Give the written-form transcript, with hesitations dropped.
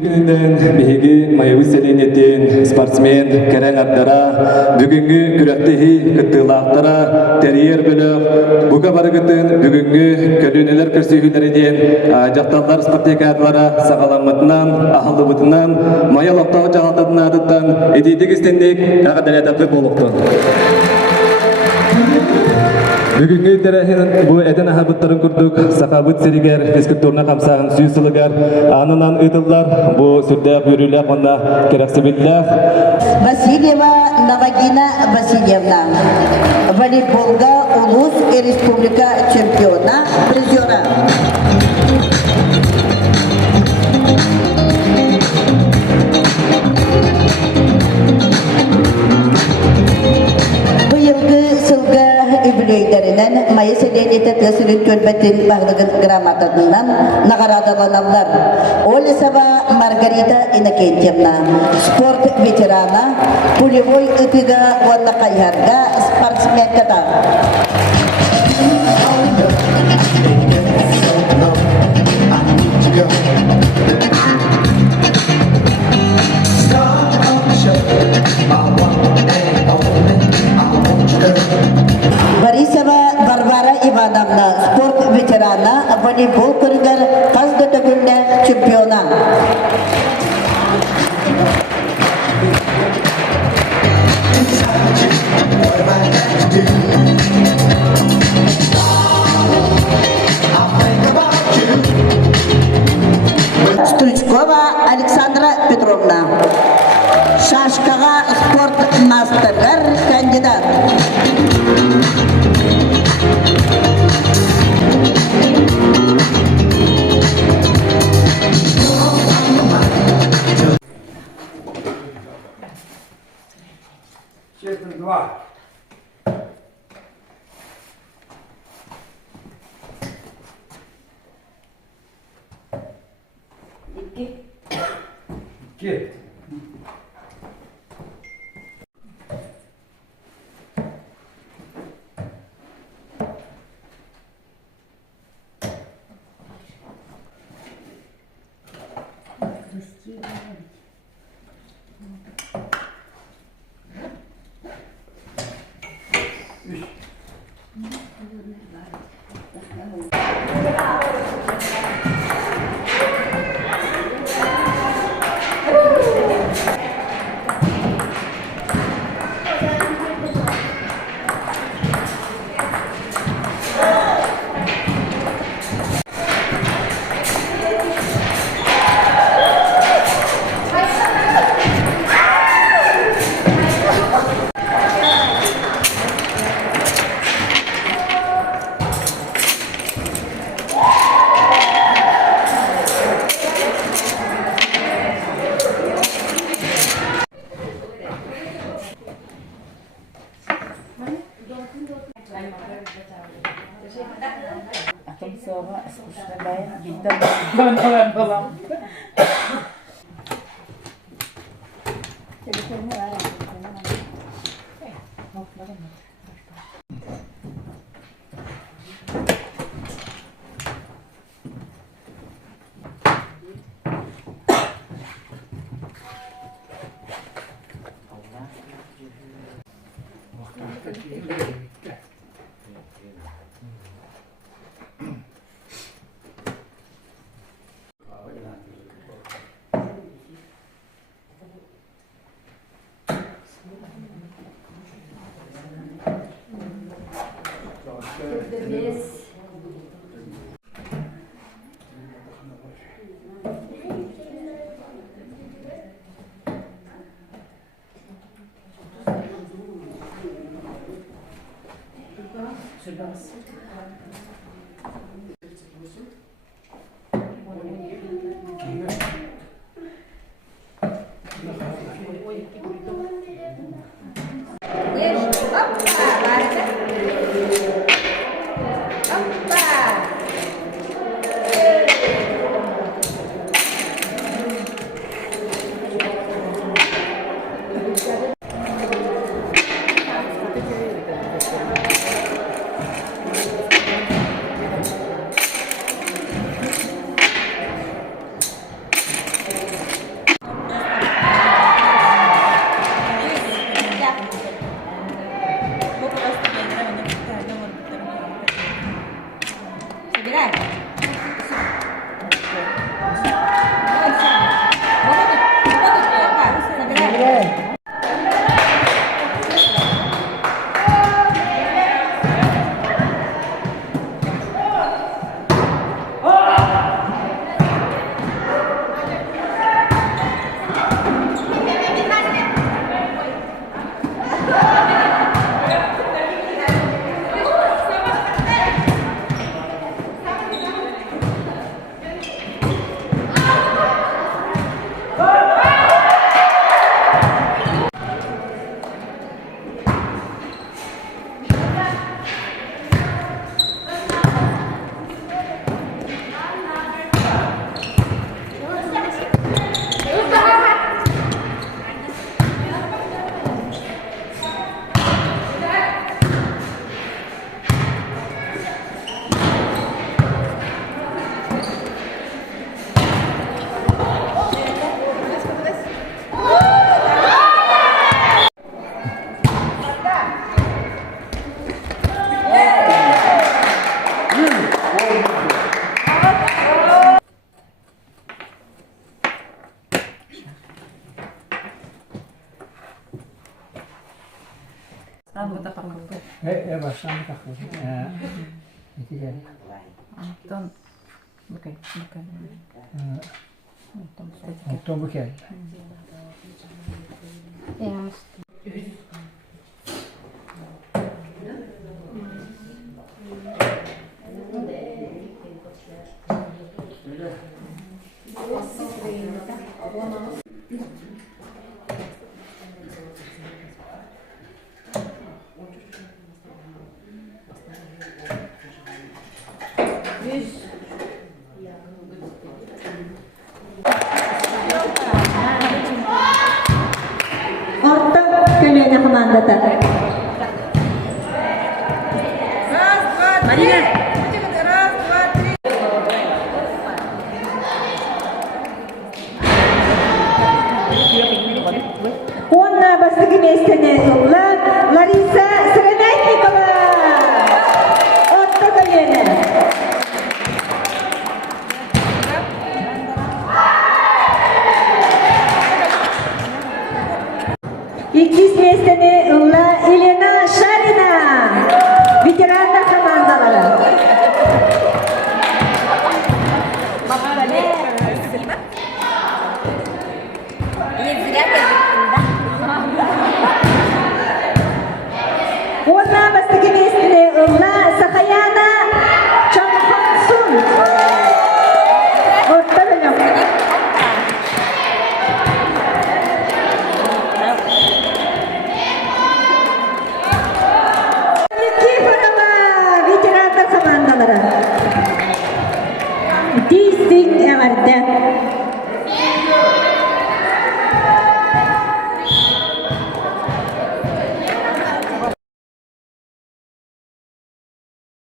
Gününden bihigi mayıvı seliniyetin sportsmen Kerem Abdara bugünkü kürektehi kıttılaqtara teriyer bölü buka barıgıtın bugünkü kölüneler körsühüler edin jaktallar sportekadlara sağalanmatından ahıllıbıtından mayalaqtağı çağaltadına adıttan edidik istendik ağadan edaplı boluqtun. Бүгүнкү терехин бу эден ахабыттарын курдук сакабыт серигер физкультурна камсагын сүйсүлүгер анынан ытылдар бу сүрдәк үрүләк онда керексибилләх Васильева Навагина Васильевна волейболга улус и республика чемпиона призера. Übülöylerinden Mayıs Edeniyeti Təsirin Kölbətin Bağlığın Gramatadından nağaradalanan Olesova Margarita Inakentьевна, sport veterana, пулевой ытыга Ванна Кайхарга, спортсменкада. Борисова Варвара Ивановна, спорт ветерана, волейбол көргер қазды төгілді чемпиона. Стручкова Александра Петровна, шашкаға спорт мастерлер кандидат. Честно, два. Iki. Atım sonra eskişine dayan gittim. Ben falan. Telefonum var. Notlarım var. Anggota fakultas. Başlandı kaklı. Netice. Anton. Bukan. Anton Bukel. Orta kölene komandata. Онна бастығы местене ұлы Лариса Сыреметникова. Орта кölene. İkiz местене ұлы Елена Шарина. Ветерандар командалары. Онна бастығы местене ұлы Сахаяна Чанхонсун. Орта кölene. Никифорова ветерандар командалары. Дистинг әвәрді.